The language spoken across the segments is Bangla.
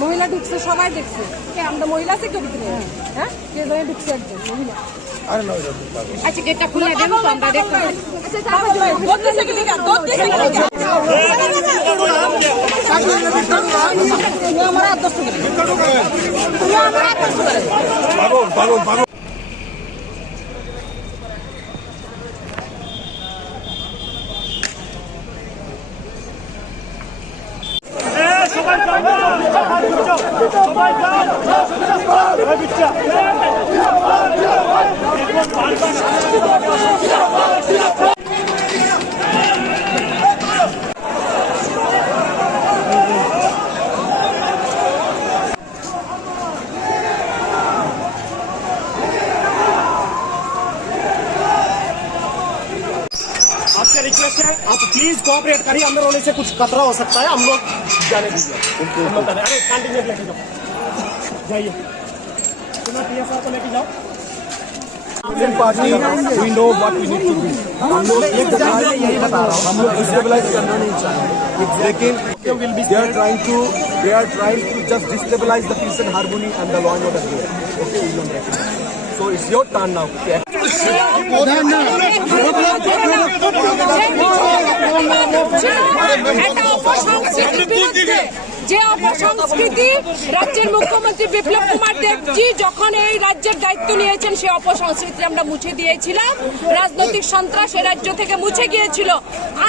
মহিলা ঢুকছে, সবাই দেখছে। আমরা মহিলা সিকিউরিটি নেই, হ্যাঁ, কে ধরে ঢুকছে একজন মহিলা। আচ্ছা, গেটটা খুলে দেন তো আমরা দেখতে পাই। आपसे रिक्वेस्ट है, आप प्लीज कोऑपरेट करिए। अंदर होने से कुछ खतरा हो सकता है, हम लोग जाने दीजिए। अरे कंटिन्यू लेके जाओ, जाइए। सुना PSR को लेके जाओ। Party we know what we need to do. हम लोग एक यही बता रहा हूँ, हम लोग डिस्टेबलाइज करना नहीं चाहते, लेकिन they are trying to just destabilise the peace and harmony and the law and order here. Okay, we don't get it. So it's your turn now. যে অপসংস্কৃতি রাজ্যের মুখ্যমন্ত্রী বিপ্লব কুমার দেবজি যখন এই রাজ্যের দায়িত্ব নিয়েছেন, সে অপসংস্কৃতি আমরা মুছে দিয়েছিলাম। রাজনৈতিক সন্ত্রাস এ রাজ্য থেকে মুছে গিয়েছিল।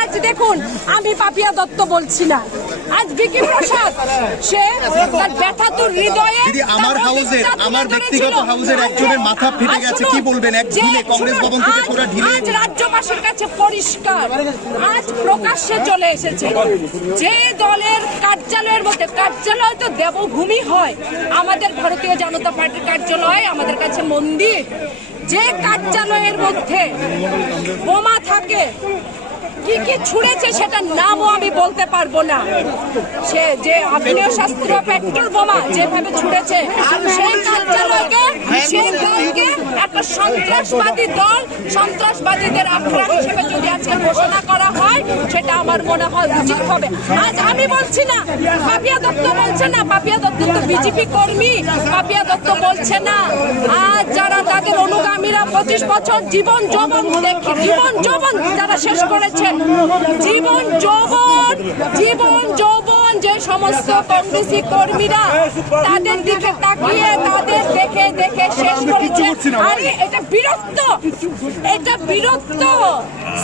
আজ দেখুন, আমি পাপিয়া দত্ত বলছি না, আজ বিকি প্রসাদ, সে তার ব্যথাতুর হৃদয়ে আমার হাউসের, আমার ব্যক্তিগত হাউসের একজনের মাথা ফেটে গেছে, কি বলবেন? এক ঢিলে কংগ্রেস ভবন থেকে পুরো ঢিলে। আজ রাজ্যবাসীর কাছে পরিষ্কার, আজ প্রকাশ্যে চলে এসেছে যে দলের কার্যালয়ের মধ্যে, কার্যালয় তো দেবভূমি হয়, আমাদের ভারতীয় জনতা পার্টির কার্যালয় আমাদের কাছে মন্দির, যে কার্যালয়ের মধ্যে বোমা থাকে, কি কি ছুড়েছে সেটার নামও আমি বলতে পারবো না। সে যে আগ্নেয়াস্ত্র, পেট্রোল বোমা যেভাবে ছুড়েছে, সেই কার্যালয়কে, সেই দলকে একটা সন্ত্রাসবাদী দল, সন্ত্রাসবাদীদের আখড়া হিসেবে যদি আজকে ঘোষণা করা হয়, সেটা আমার মনে হয় উচিত হবে। আজ আমি বলছি না, পাপিয়া দত্ত বলছে না, পাপিয়া দত্ত তো বিজেপি কর্মী, পাপিয়া দত্ত বলছে না। আজ যারা তাদের অনুগামীরা 25 বছর জীবন যৌবন যারা শেষ করেছেন, জীবন যৌবন যে সমস্ত কংগ্রেসী কর্মীরা তাদের দিকে তাকিয়ে তাদের দেখে শেষ করেছে। আরে এটা বীরত্ব,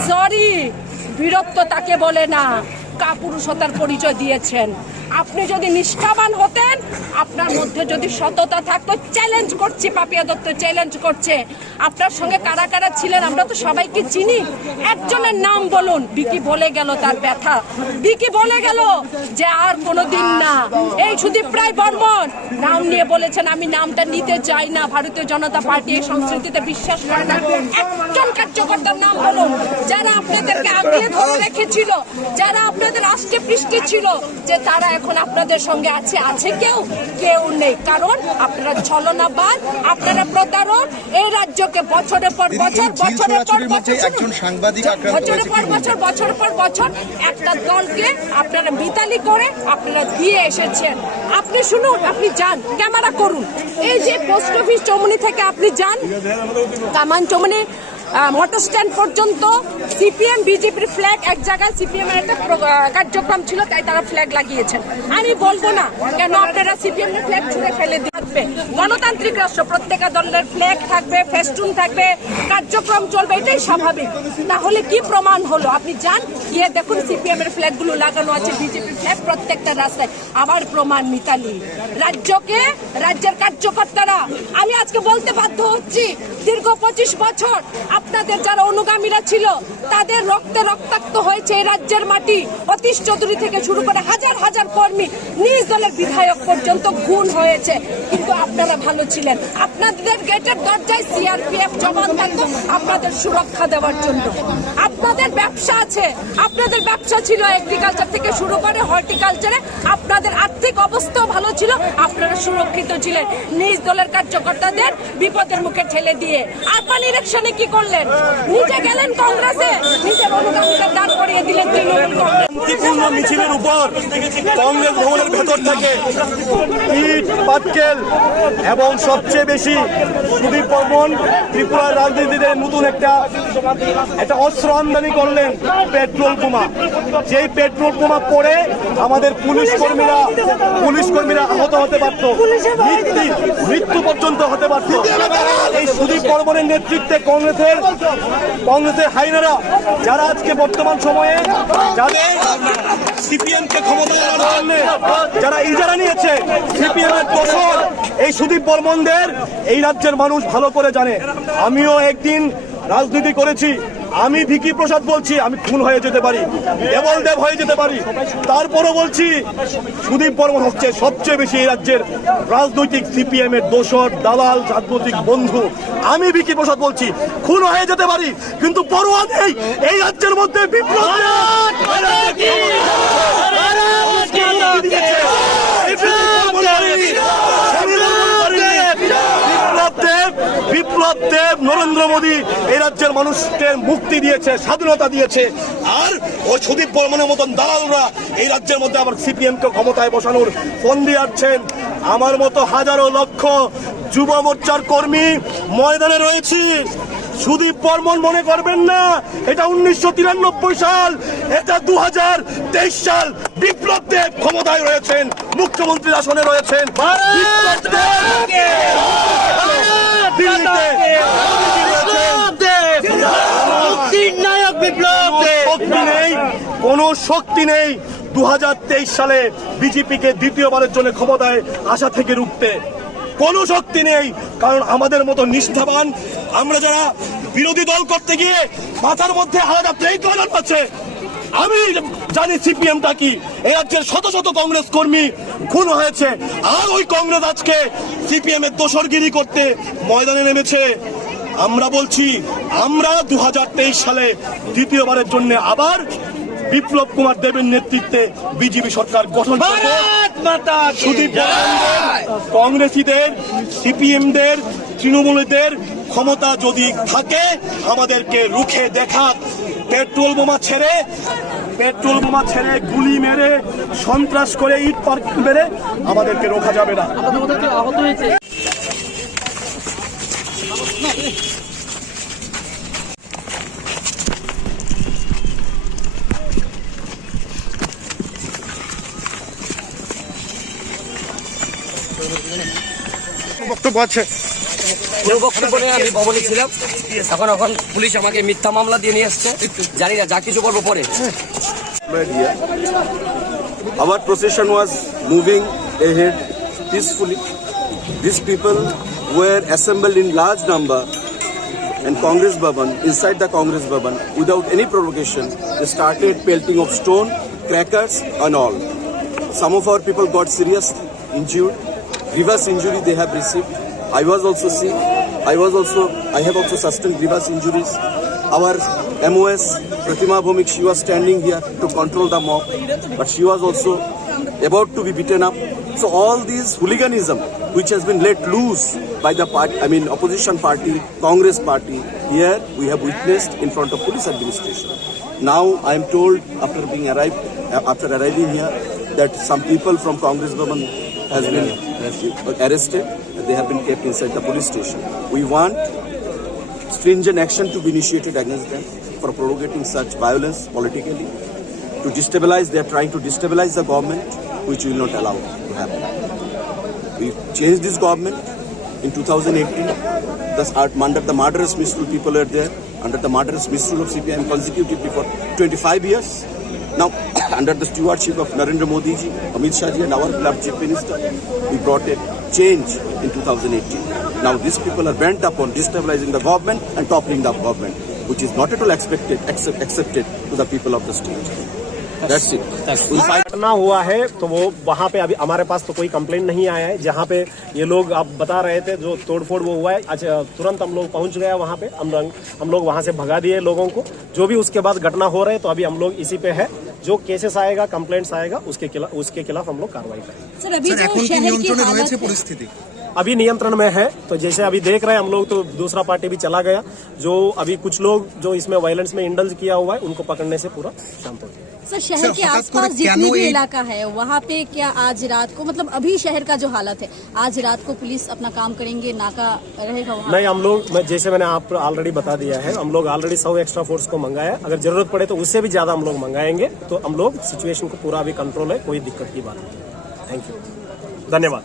সরি, বীরত্ব তাকে বলে না, কাপুরুষতার পরিচয় দিয়েছেন। আপনি যদি নিষ্ঠাবান হতেন, আপনার মধ্যে যদি সততা থাকতো, চ্যালেঞ্জ করছি, পাপিয়া দত্ত চ্যালেঞ্জ করছে, আপনার সঙ্গে কারা কারা ছিলেন আমরা তো সবাইকে চিনি, একজনের নাম বলুন। বিকি বলে গেল তার ব্যথা, বিকি বলে গেল যে আর কোনোদিন না। এই সুদীপ রায় বর্মন নাম নিয়ে বলেছেন, আমি নামটা নিতে চাই না, ভারতীয় জনতা পার্টি এই সংস্কৃতিতে বিশ্বাস করে না। একজন কার্যকর্তার নাম বলুন যারা আপনাদেরকে আগলে ধরে রেখেছিল, যারা আপনাদের আষ্টে পৃষ্ঠে ছিল, যে তারা এখন আপনাদের সঙ্গে আছে কেউ নেই। কারণ আপনারা ছলনাবাজ, আপনারা প্রতারক। এই রাজ্যকে বছরের পর বছর একটা দলকে আপনারা মিতালি করে আপনারা দিয়ে এসেছেন। আপনি শুনুন, আপনি যান, ক্যামেরা করুন, এই যে পোস্ট অফিস চৌমুনি থেকে আপনি যান, কামান চৌমুনি মোটর স্ট্যান্ড পর্যন্ত সিপিএম বিজেপির ফ্ল্যাগ এক জায়গায় সিপিএম এর একটা কার্যক্রম ছিল, তাই তারা ফ্ল্যাগ লাগিয়েছেন। আমি বলবো না কেন আপনারা সিপিএম এর ফ্ল্যাগ ছুঁড়ে ফেলে থাকবে। গণতান্ত্রিক রাষ্ট্র, প্রত্যেকটা দলের ফ্ল্যাগ থাকবে, ফেস্টুন থাকবে, কার্যক্রম চলবে, এটাই স্বাভাবিক। তাহলে কি প্রমাণ হলো? আপনি যান, গিয়ে দেখুন সিপিএম এর ফ্ল্যাগ গুলো লাগানো আছে, বিজেপির ফ্ল্যাগ প্রত্যেকটা রাস্তায়। আবার প্রমাণ মিতালি, রাজ্যের কার্যকর্তারা, আমি আজকে বলতে বাধ্য হচ্ছি, দীর্ঘ 25 বছর আপনাদের যারা অনুগামীরা ছিল তাদের রক্তে রক্তাক্ত হয়েছে এই রাজ্যের মাটি। অতীশ চৌধুরী থেকে শুরু করে হাজার হাজার কর্মী, নিজ দলের বিধায়ক পর্যন্ত খুন হয়েছে, কিন্তু আপনারা ভালো ছিলেন। আপনাদের গেটের দরজায় সিআরপিএফ জওয়ান থাকতো আপনাদের সুরক্ষা দেওয়ার জন্য। আপনাদের ব্যবসা আছে, আপনাদের ব্যবসা ছিল এগ্রিকালচার থেকে শুরু করে হর্টিকালচারে, আপনাদের আর্থিক অবস্থাও ভালো ছিল, আপনারা সুরক্ষিত ছিলেন নিজ দলের কার্যকর্তাদের বিপদের মুখে ঠেলে দিয়ে। আরবান ইলেকশনে কি করলেন? নিজে গেলেন কংগ্রেসে, নিজের অনুগামীদের দাঁড় করিয়ে দিলেন তৃণমূল কংগ্রেস। শান্তিপূর্ণ মিছিলের উপর কংগ্রেস ভবনের ভেতর থেকে ইট পাটকেল এবং সবচেয়ে বেশি সুদীপ বর্মন ত্রিপুরার রাজনীতিতে নতুন একটা অস্ত্র আমদানি করলেন, পেট্রোল বোমা। যেই পেট্রোল বোমা পড়ে আমাদের পুলিশ কর্মীরা আহত হতে পারত, মৃত্যু পর্যন্ত হতে পারত। এই সুদীপ বর্মনের নেতৃত্বে কংগ্রেসের হাইনারা, যারা আজকে বর্তমান সময়ে যাদের সিপিএম কে ক্ষমতা দেওয়ার জন্য যারা ইজারা নিয়েছে, সিপিএম এর দোষর এই সুদীপ বর্মনদের এই রাজ্যের মানুষ ভালো করে জানে। আমিও একদিন রাজনীতি করেছি, আমি ভিকি প্রসাদ বলছি, আমি খুন হয়ে যেতে পারি, দেবলদেব হয়ে যেতে পারি, তারপরও বলছি সুদীপ বর্মন হচ্ছে সবচেয়ে বেশি এই রাজ্যের রাজনৈতিক সিপিএম এর দোষর, দালাল, রাজনৈতিক বন্ধু। আমি ভিকি প্রসাদ বলছি, খুন হয়ে যেতে পারি, কিন্তু পরোয়া নেই। এই রাজ্যের মধ্যে বিপ্লব দেব নরেন্দ্র মোদী এই রাজ্যের মানুষকে মুক্তি দিয়েছে, স্বাধীনতা দিয়েছে। আর ওই সুদীপ বর্মনের মতন দালালরা এই রাজ্যের মধ্যে আবার সিপিএম কে ক্ষমতায় বসানোর ফন্দি আছেন। আমার মতো হাজারো লক্ষ যুব মোর্চার কর্মী ময়দানে রয়েছি। সুদীপ বর্মন মনে করবেন না এটা 1993 সাল, এটা 2023 সাল। বিপ্লব দেব ক্ষমতায় রয়েছেন, মুখ্যমন্ত্রীর আসনে রয়েছেন। কোন শক্তি নেই 2023 সালে বিজেপিকে দ্বিতীয়বারের জন্য ক্ষমতায় আসা থেকে রুখতে, কোনো শক্তি নেই। কারণ আমাদের মতো নিষ্ঠাবান, আমরা যারা বিরোধী দল করতে গিয়ে মাথার মধ্যে আলাদা প্লেট লাগানো আছে। আমি জানি সিপিএমটা কি। এই রাজ্যের শত শত কংগ্রেস কর্মী খুন হয়েছে, আর ওই কংগ্রেস আজকে সিপিএম এর দোসরগিরি করতে ময়দানে নেমেছে। আমরা বলছি, আমরা 2023 সালে দ্বিতীয়বারের জন্য আবার বিপ্লব কুমার দেবের নেতৃত্বে বিজেপি সরকার গঠন করবে। কংগ্রেসীদের, সিপিএমদের, তৃণমূলীদের ক্ষমতা যদি থাকে আমাদেরকে রুখে দেখা। পেট্রোল বোমা ছেড়ে গুলি মেরে সন্ত্রাস করে ইট পার্ক মেরে আমাদেরকে রোখা যাবে না। বক্তব্য আছে, বক্তব্য নিয়ে আমি ভবনে ছিলাম। এখন পুলিশ আমাকে মিথ্যা মামলা দিয়ে নিয়ে আসছে, জানি না, যা কিছু করবো পরে। Our procession was moving ahead peacefully. These people were assembled in large number in Congress Bhavan, inside the Congress Bhavan, without any provocation. They started pelting of stone, crackers and all. Some of our people got seriously injured. Grievous injury they have received. I was also sick. I have also sustained grievous injuries. Our MOS, Pratima Bhumik, she was standing here to control the mob, but she was also about to be beaten up. So all these hooliganism, which has been let loose by the opposition party, Congress party, here we have witnessed in front of police administration. Now I am told after arriving here that some people from Congress Bhavan has been arrested. They have been kept inside the police station. We want stringent action to be initiated against them for propagating such violence politically. To destabilize, they are trying to destabilize the government, which we will not allow to happen. We changed this government in 2018. Thus, under the murderous misrule, people are there. Under the murderous misrule of CPIM consecutively for 25 years. Now, under the stewardship of Narendra Modi ji, Amit Shah ji, and our beloved Chief Minister, we brought a change in 2018. Now, these people are bent upon destabilizing the government and toppling the government, which is not at all accepted to the people of the state. That's it. We'll fight. घटना हुआ है तो वो वहाँ पे अभी हमारे पास तो कोई कंप्लेंट नहीं आया है। जहाँ पे ये लोग आप बता रहे थे जो तोड़फोड़ वो हुआ है, अच्छा तुरंत हम लोग पहुँच गया वहाँ पे। हम लोग वहाँ से भगा दिए लोगों को। जो भी उसके बाद घटना हो रहे तो अभी हम लोग इसी पे है। जो केसेस आएगा, कंप्लेंट्स आएगा, उसके खिलाफ हम लोग कार्रवाई करेंगे। सर, अभी जो शहर की हालत है, परिस्थिति अभी नियंत्रण में है। तो जैसे अभी देख रहे हैं हम लोग, तो दूसरा पार्टी भी चला गया। जो अभी कुछ लोग जो इसमें वायलेंस में इंडल्ज किया हुआ है, उनको पकड़ने से पूरा शांत हो गया। सर, शहर के आसपास जितनी भी इलाका है वहाँ पे क्या आज रात को, मतलब अभी शहर का जो हालत है, आज रात को पुलिस अपना काम करेंगे, नाका रहेगा वहाँ? नहीं, हम लोग जैसे मैंने आप ऑलरेडी बता दिया है, हम लोग ऑलरेडी 100 एक्स्ट्रा फोर्स को मंगाया। अगर जरूरत पड़े तो उससे भी ज्यादा हम लोग मंगाएंगे। तो हम लोग सिचुएशन को पूरा अभी कंट्रोल है, कोई दिक्कत की बात नहीं। थैंक यू, धन्यवाद।